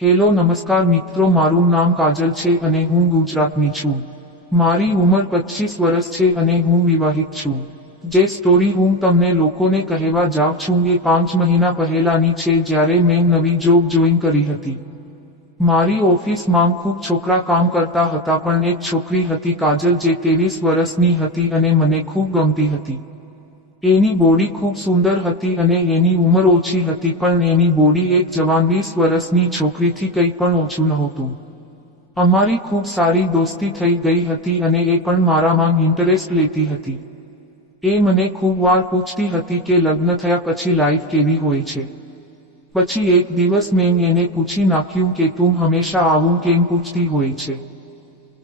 Hello નમસ્કાર મિત્રો, મારું નામ કાજલ છે અને હું ગુજરાતની છું. મારી ઉંમર પચીસ વર્ષ છે અને હું વિવાહિત છું. જે સ્ટોરી હું તમને લોકોને કહેવા જાઉં છું એ પાંચ મહિના પહેલાની છે જ્યારે મેં નવી જોબ જોઈન કરી હતી. મારી ઓફિસમાં ખૂબ છોકરા કામ કરતા હતા પણ એક છોકરી હતી કાજલ જે ત્રેવીસ વર્ષની હતી અને મને ખૂબ ગમતી હતી. એની બોડી ખૂબ સુંદર હતી અને એની ઉંમર ઓછી હતી પણ એની બોડી એક જવાન વીસ વર્ષની છોકરીથી કંઈ પણ ઓછું નહોતું. અમારી ખૂબ સારી દોસ્તી થઈ ગઈ હતી અને એ પણ મારામાં ઇન્ટરેસ્ટ લેતી હતી. એ મને ખૂબ વાર પૂછતી હતી કે લગ્ન થયા પછી લાઈફ કેવી હોય છે. પછી એક દિવસ મેં એને પૂછી નાખ્યું કે તું હંમેશા આવું કેમ પૂછતી હોય છે?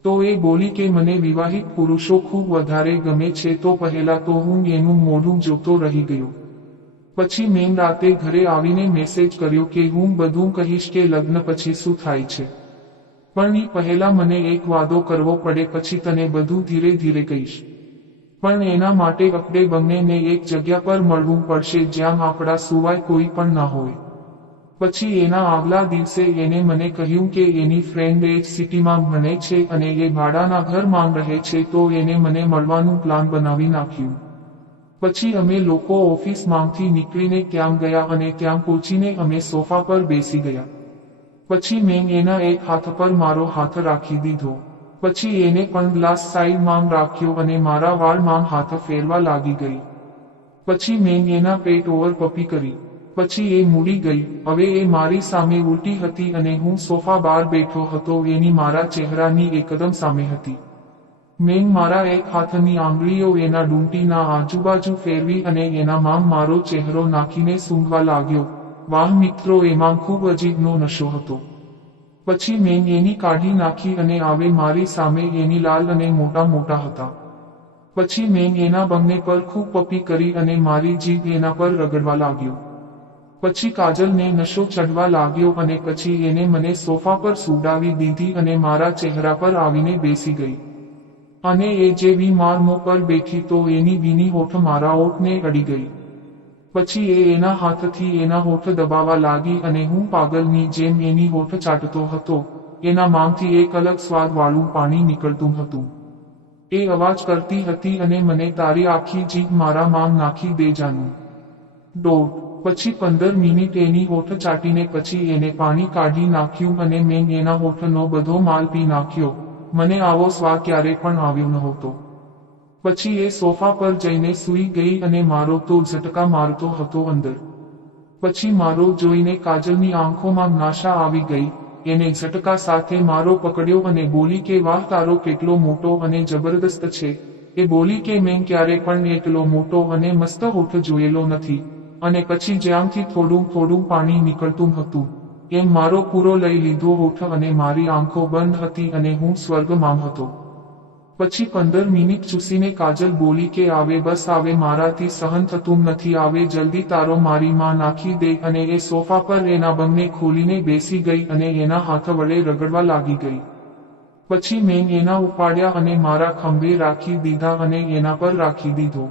તો એ બોલી કે મને વિવાહિત પુરુષો ખૂબ વધારે ગમે છે તો પહેલા તો હું એનું મોઢું જોતો રહી ગયો. પછી મેં રાતે ઘરે આવીને મેસેજ કર્યો કે હું બધું કહીશ કે લગ્ન પછી શું થાય છે. પણ એ પહેલા મને એક વાદો કરવો પડે પછી તને બધું ધીરે ધીરે કહીશ. પણ એના માટે આપણે બંનેને એક જગ્યા પર મળવું પડશે જ્યાં આપણા સુવાય કોઈ પણ ના હોય. પછી એના આગલા દિવસે એને મને કહ્યું કે એની ફ્રેન્ડ એ સિટીમાં ભણે છે અને એ ભાડાના ઘરમાં રહે છે તો એને મને મળવાનું પ્લાન બનાવી નાખ્યું. પછી અમે લોકો ઓફિસમાંથી નીકળીને ક્યાં ગયા અને ત્યાં પહોંચીને અમે સોફા પર બેસી ગયા. પછી મેં એના એક હાથ પર મારો હાથ રાખી દીધો. પછી એને પણ ગ્લાસ સાઈડમાં રાખ્યો અને મારા વાળમાં હાથ ફેરવા લાગી ગઈ. પછી મેં એના પેટ ઓવર પપી કરી. પછી એ મૂડી ગઈ. હવે એ મારી સામે ઉલટી હતી અને હું સોફા બહાર બેઠો હતો. એની મારા ચહેરાની એકદમ સામે હતી. મેં મારા એક હાથની આંગળીઓ એના ડુંટીના આજુબાજુ ફેરવી અને એનામાં મારો ચહેરો નાખીને સૂંઘવા લાગ્યો. વાહ મિત્રો, એમાં ખૂબ અજીબનો નશો હતો. પછી મેં એની કાઢી નાખી અને આવે મારી સામે એની લાલ અને મોટા મોટા હતા. પછી મેં એના બંને પર ખૂબ પપી કરી અને મારી જીભ એના પર રગડવા લાગ્યો. પછી કાજલને નશો ચડવા લાગ્યો અને પછી એને મને સોફા પર સુડાવી દીધી અને મારા ચહેરા પર આવીને બેસી ગઈ. અને એ જેવી મારમો પર બેઠી તો એની બીની હોઠ મારા ઓઠને અડી ગઈ. પછી એ એના હાથથી એના હોઠ દબાવા લાગી અને હું પાગલની જેમ એની હોઠ ચાટતો હતો. એના માંગથી એક અલગ સ્વાદવાળું પાણી નીકળતું હતું. એ અવાજ કરતી હતી અને મને તારી આખી જીભ મારા માંગ નાખી દે જાનું. દોઢ પછી પંદર મિનિટ એની હોઠ ચાટીને પછી એને પાણી કાઢી નાખ્યું અને મેં એના હોઠનો બધો માલ પી નાખ્યો. મને આવો સ્વા ક્યારે પણ આવ્યો નહોતો પછી એ સોફા પર જઈને સૂઈ ગઈ અને મારો તો ઝટકા મારતો હતો અંદર. પછી મારો જોઈને કાજલની આંખોમાં નાશા આવી ગઈ. એને ઝટકા સાથે મારો પકડ્યો અને બોલી કે, વાહ, તારો કેટલો મોટો અને જબરદસ્ત છે. એ બોલી કે, મેં ક્યારે પણ એટલો મોટો અને મસ્ત હોઠ જોયેલો નથી. અને પછી જ્યાંથી થોડું થોડું પાણી નીકળતું હતું એમ મારો પૂરો લઈ લીધો હોઠ અને મારી આંખો બંધ હતી અને હું સ્વર્ગમાં હતો. પછી પંદર મિનિટ ચૂસીને કાજલ બોલી કે, આવે, બસ, આવે, મારાથી સહન થતું નથી, આવે, જલ્દી તારો મારી માં નાખી દે. અને એ સોફા પર એના બંને ખોલીને બેસી ગઈ અને એના હાથ વડે રગડવા લાગી ગઈ. પછી મેં એના ઉપાડ્યા અને મારા ખંભે રાખી દીધા અને એના પર રાખી દીધો.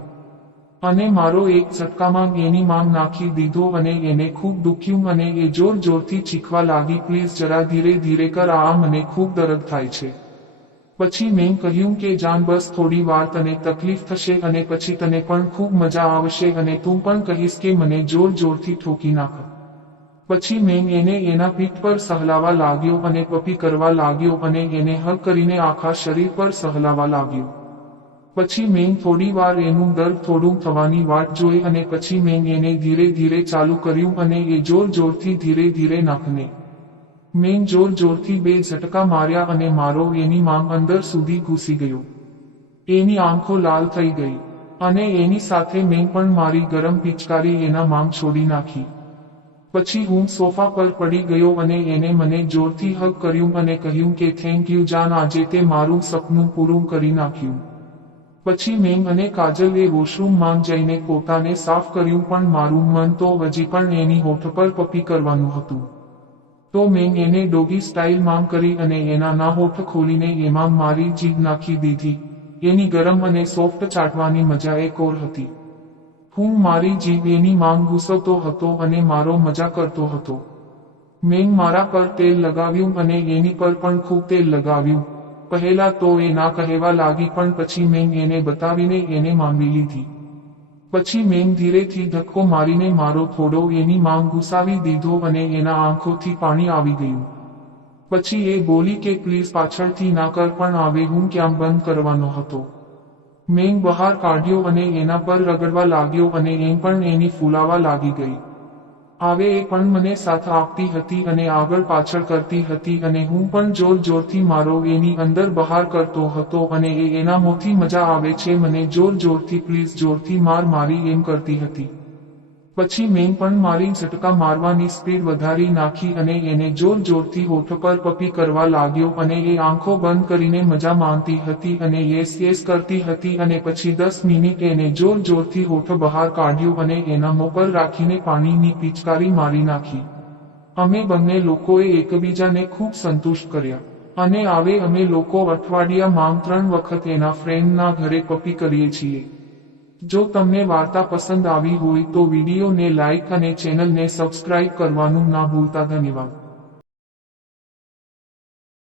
અને મારો એક ઝટકામાં એની માંગ નાખી દીધો અને એને ખૂબ દુખ્યું અને એ જોર જોરથી ચીખવા લાગી, પ્લીઝ જરા ધીરે ધીરે કર, આ મને ખૂબ દર્દ થાય છે. પછી મેં કહ્યું કે, જાન, બસ થોડી વાર તને તકલીફ થશે અને પછી તને પણ ખૂબ મજા આવશે અને તું પણ કહીશ કે મને જોર જોરથી ઠોકી નાખ. પછી મેં એને એના પીઠ પર સહલાવા લાગ્યો અને પપી કરવા લાગ્યો અને એને હગ કરીને આખા શરીર પર સહલાવા લાગ્યો. પછી મેં થોડી વાર એનું દર્દ થોડું થવાની વાટ જોઈ અને પછી મેં એને ધીરે ધીરે ચાલુ કર્યું અને એ જોર જોરથી ધીરે ધીરે નાખને. મેં જોર જોરથી બે ઝટકા માર્યા અને મારો એની માંગ અંદર સુધી ઘૂસી ગયો. એની આંખો લાલ થઈ ગઈ. અને એની સાથે મેં પણ મારી ગરમ પિચકારી એના માંગ છોડી નાખી. પછી હું સોફા પર પડી ગયો અને એને મને જોરથી હગ કર્યું અને કહ્યું કે થેન્ક યુ જાન આજે તે મારું સપનું પૂરું કરી નાખ્યું. પછી મેં અને કાજલ એ વોશરૂમમાં જઈને પોતાને સાફ કર્યું પણ મારું મન તો હજી પણ એની હોઠ પર પપી કરવાનું હતું. તો મેં એને ડોગી સ્ટાઇલ માંગ કરી અને એના ના હોઠ ખોલીને એમાં મારી જીભ નાખી દીધી. એની ગરમ અને સોફ્ટ ચાટવાની મજા એક ઓર હતી. હું મારી જીભ એની માંગ ઘૂસવતો હતો અને મારો મજા કરતો હતો. મેં મારા પર તેલ લગાવ્યું અને એની પર પણ ખૂબ તેલ લગાવ્યું. પહેલા તો એ ના કહેવા લાગી પણ પછી મેં એને બતાવીને એને માંગી લીધી. પછી મેં ધીરેથી ધક્કો મારીને મારો થોડો એની માંગ ઘુસાવી દીધો અને એના આંખોથી પાણી આવી ગયું. પછી એ બોલી કે, પ્લીઝ પાછળથી ના કર પણ આવે, હું ક્યાં બંધ કરવાનો હતો. મેં બહાર કાઢ્યો અને એના પર રગડવા લાગ્યો અને એમ પણ એની ફૂલાવા લાગી ગઈ. આવે એ પણ મને સાથ આપતી હતી અને આગળ પાછળ કરતી હતી અને હું પણ જોર જોરથી મારો એની અંદર બહાર કરતો હતો અને એ એના મોથી મજા આવે છે. મને જોર જોરથી પ્લીઝ જોરથી માર મારી એમ કરતી હતી. પછી મેં પણ મારી ઝટકા મારવાની સ્પીડ વધારી નાખી અને એને જોર જોરથી હોઠ પર પપી કરવા લાગ્યો અને એ આંખો બંધ કરીને મજા માનતી હતી અને યેસ યેસ કરતી હતી અને પછી દસ મિનિટ એને જોર જોરથી હોઠ બહાર કાઢ્યું અને એના મોં પર રાખીને પાણીની પિચકારી મારી નાખી. અમે બંને લોકોએ એકબીજાને ખૂબ સંતુષ્ટ કર્યા. અને આવે અમે લોકો અઠવાડિયામાં ત્રણ વખત એના ફ્રેન્ડના ઘરે પપી કરીએ છીએ. જો તમને વાર્તા પસંદ આવી હોય તો વિડીયોને લાઈક અને ચેનલને સબસ્ક્રાઇબ કરવાનું ના ભૂલતા. ધન્યવાદ.